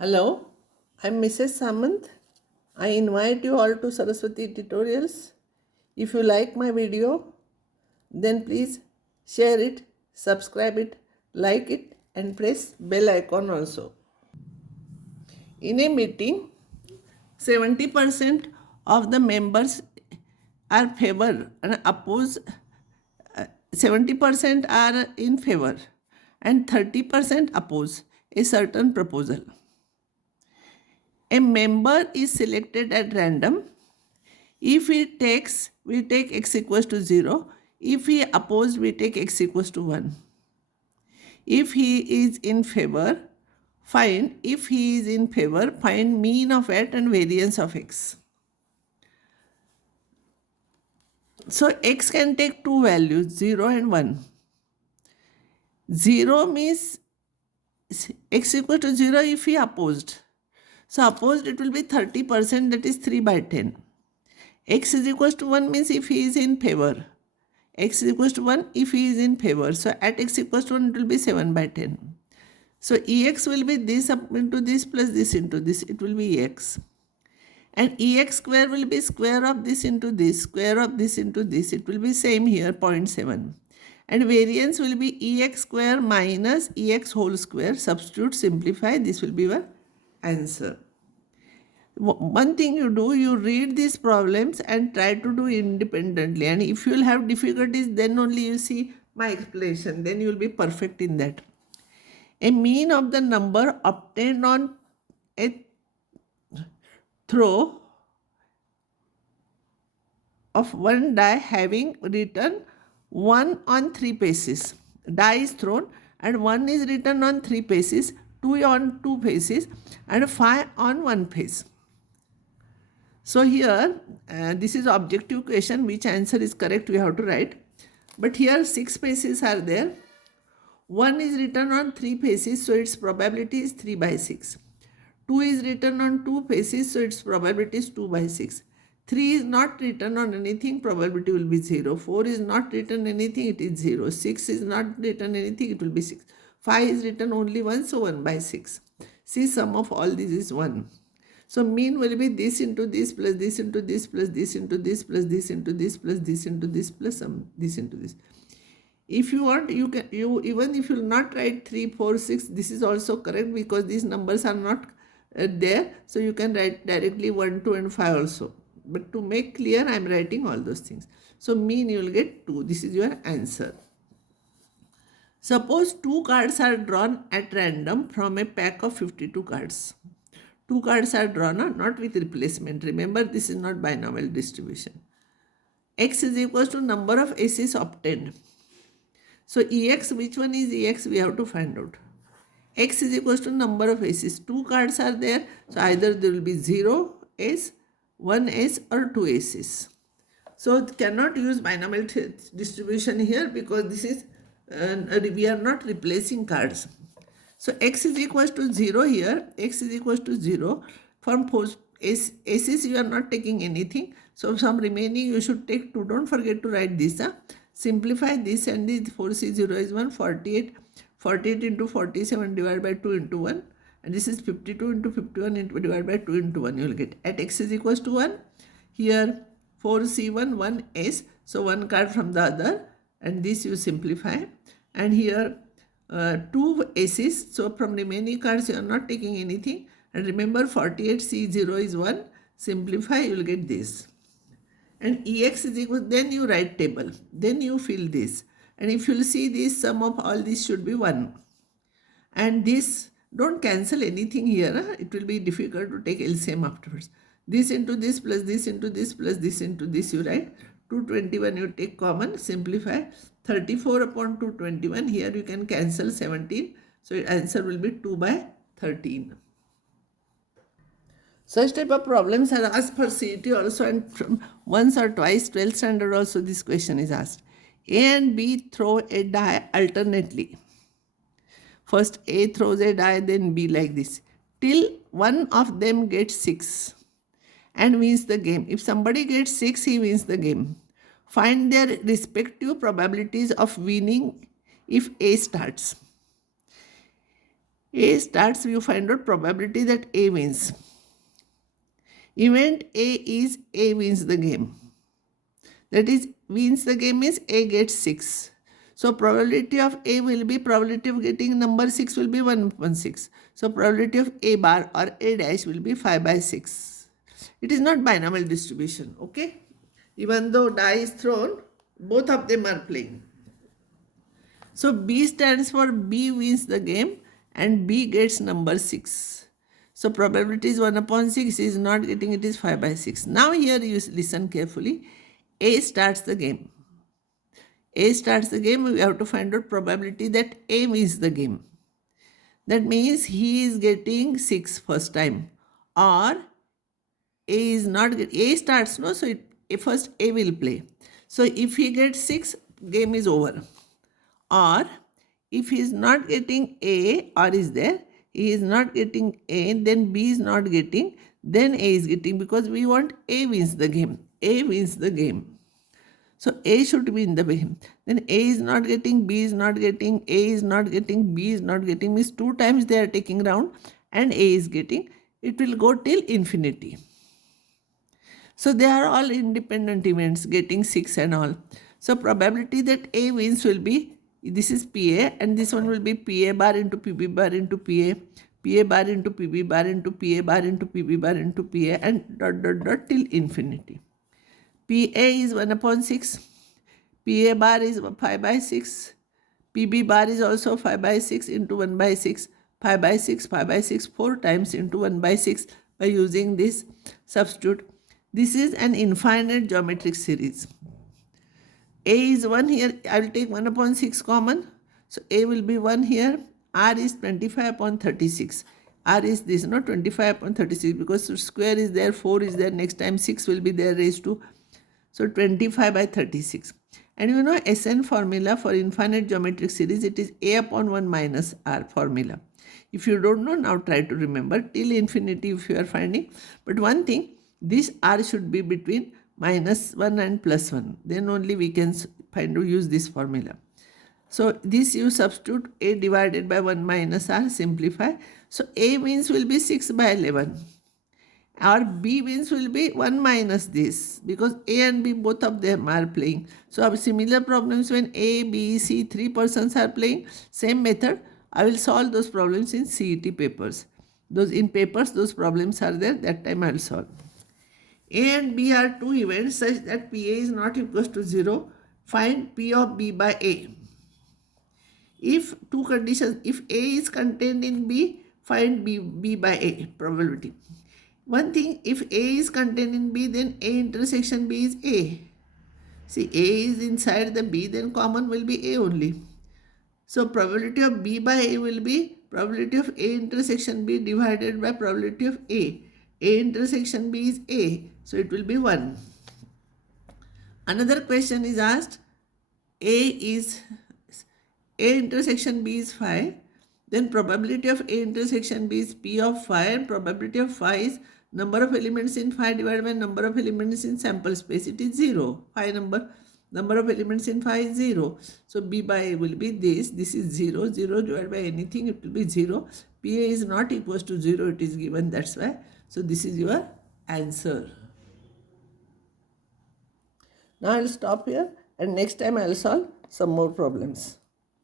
Hello, I'm Mrs. Samant. I invite you all to Saraswati Tutorials. If you like my video, then please share it, subscribe it, like it, and press bell icon also. In a meeting, 70% of the members are favor and oppose. 70% are in favor and 30% oppose a certain proposal. A member is selected at random. If he takes, we take x equals to 0. If he opposed, we take x equals to 1. If he is in favor, if he is in favor, find mean of it and variance of x. So x can take two values, 0 and 1. 0 means x equal to 0 if he opposed. So opposed it will be 30%, that is 3 by 10. X is equals to 1 means if he is in favor. X is equals to 1 if he is in favor. So at x equals to 1 it will be 7 by 10. So Ex will be this up into this plus this into this. It will be Ex. And Ex square will be square of this into this, square of this into this. It will be same here, 0.7. And variance will be Ex square minus Ex whole square. Substitute, simplify. This will be your answer. One thing you do, you read these problems and try to do independently. And if you will have difficulties, then only you see my explanation. Then you will be perfect in that. A mean of the number obtained on a throw of one die having written 1 on 3 paces. Die is thrown and 1 is written on 3 paces, 2 on 2 paces and 5 on 1 pace. So here, this is objective question, which answer is correct we have to write. But here 6 paces are there. 1 is written on 3 paces, so its probability is 3 by 6. 2 is written on 2 paces, so its probability is 2 by 6. 3 is not written on anything, probability will be 0. 4 is not written anything, it is 0. 6 is not written anything, it will be 6. 5 is written only once, so 1 by 6. See, sum of all these is 1. So mean will be this into this plus this into this plus this into this plus this into this plus this into this plus this into this. If you want, even if you will not write 3, 4, 6, this is also correct because these numbers are not there. So you can write directly 1, 2 and 5 also. But to make clear, I am writing all those things. So mean you will get 2. This is your answer. Suppose 2 cards are drawn at random from a pack of 52 cards. 2 cards are drawn, not with replacement. Remember, this is not binomial distribution. X is equals to number of aces obtained. So Ex, which one is Ex? We have to find out. X is equals to number of aces. 2 cards are there. So either there will be 0 ace, 1 ace or 2 aces. So cannot use binomial distribution here because this is, we are not replacing cards. So x is equals to 0 here. X is equals to 0. From aces you are not taking anything. So some remaining you should take 2. Don't forget to write this. Simplify this and this 4C0 is 148. 48 into 47 divided by 2 into 1. And this is 52 into 51 into divided by 2 into 1. You will get at x is equals to 1. Here 4C1, 1s. So 1 card from the other. And this you simplify. And here 2 aces. So from remaining cards you are not taking anything. And remember 48C0 is 1. Simplify, you will get this. And Ex is equal, then you write table. Then you fill this. And if you will see this, sum of all this should be 1. And this, don't cancel anything here. It will be difficult to take LCM afterwards. This into this plus this into this plus this into this you write. 221 you take common, simplify. 34 upon 221, here you can cancel 17. So your answer will be 2 by 13. Such type of problems are asked for CET also, and from once or twice 12th standard also this question is asked. A and B throw a die alternately. First A throws a die, then B, like this. Till one of them gets 6 and wins the game. If somebody gets 6, he wins the game. Find their respective probabilities of winning if A starts. A starts, you find out probability that A wins. Event A is A wins the game. That is, wins the game means A gets 6. So probability of A will be, probability of getting number 6 will be 1 upon 6. So probability of A bar or A dash will be 5 by 6. It is not binomial distribution, okay? Even though die is thrown, both of them are playing. So B stands for B wins the game and B gets number 6. So probability is 1 upon 6, is not getting, it is 5 by 6. Now here you listen carefully. A starts the game. A starts the game, we have to find out probability that A wins the game. That means he is getting 6 first time, or A is not get, A starts, no, so first A will play. So if he gets 6, game is over. Or if he is not getting A, or is there, he is not getting A, then B is not getting, then A is getting, because we want A wins the game. A wins the game. So A should be in the way. Then A is not getting, B is not getting, A is not getting, B is not getting, means 2 times they are taking round and A is getting. It will go till infinity. So they are all independent events, getting 6 and all. So probability that A wins will be, this is PA, and this one will be PA bar into PB bar into PA, PA bar into PB bar into PA bar into PB bar into PA, and dot dot dot till infinity. PA is 1 upon 6, PA bar is 5 by 6, PB bar is also 5 by 6 into 1 by 6, 5 by 6, 5 by 6, 4 times into 1 by 6 by using this substitute. This is an infinite geometric series. A is 1 here, I will take 1 upon 6 common. So A will be 1 here, R is 25 upon 36. R is this, 25 upon 36, because square is there, 4 is there, next time 6 will be there raised to. So 25 by 36. And you know Sn formula for infinite geometric series, it is A upon 1 minus R formula. If you don't know, now try to remember till infinity if you are finding. But one thing, this R should be between minus 1 and plus 1. Then only we can use this formula. So this you substitute A divided by 1 minus R, simplify. So A means will be 6 by 11. Or B means will be 1 minus this, because A and B both of them are playing. So similar problems when A, B, C, 3 persons are playing, same method. I will solve those problems in CET papers. Those in papers, those problems are there, that time I will solve. A and B are two events such that PA is not equals to 0. Find P of B by A. If two conditions, if A is contained in B, find B by A probability. One thing, if A is contained in B, then A intersection B is A. See, A is inside the B, then common will be A only. So probability of B by A will be probability of A intersection B divided by probability of A. A intersection B is A, so it will be 1. Another question is asked, A intersection B is 5, then probability of A intersection B is P of 5, and probability of 5 is number of elements in 5 divided by number of elements in sample space. It is 0. 5 number of elements in 5 is 0. So B by A will be this. This is 0. 0 divided by anything, it will be 0. PA is not equals to 0. It is given. That's why. So this is your answer. Now I will stop here, and next time I will solve some more problems.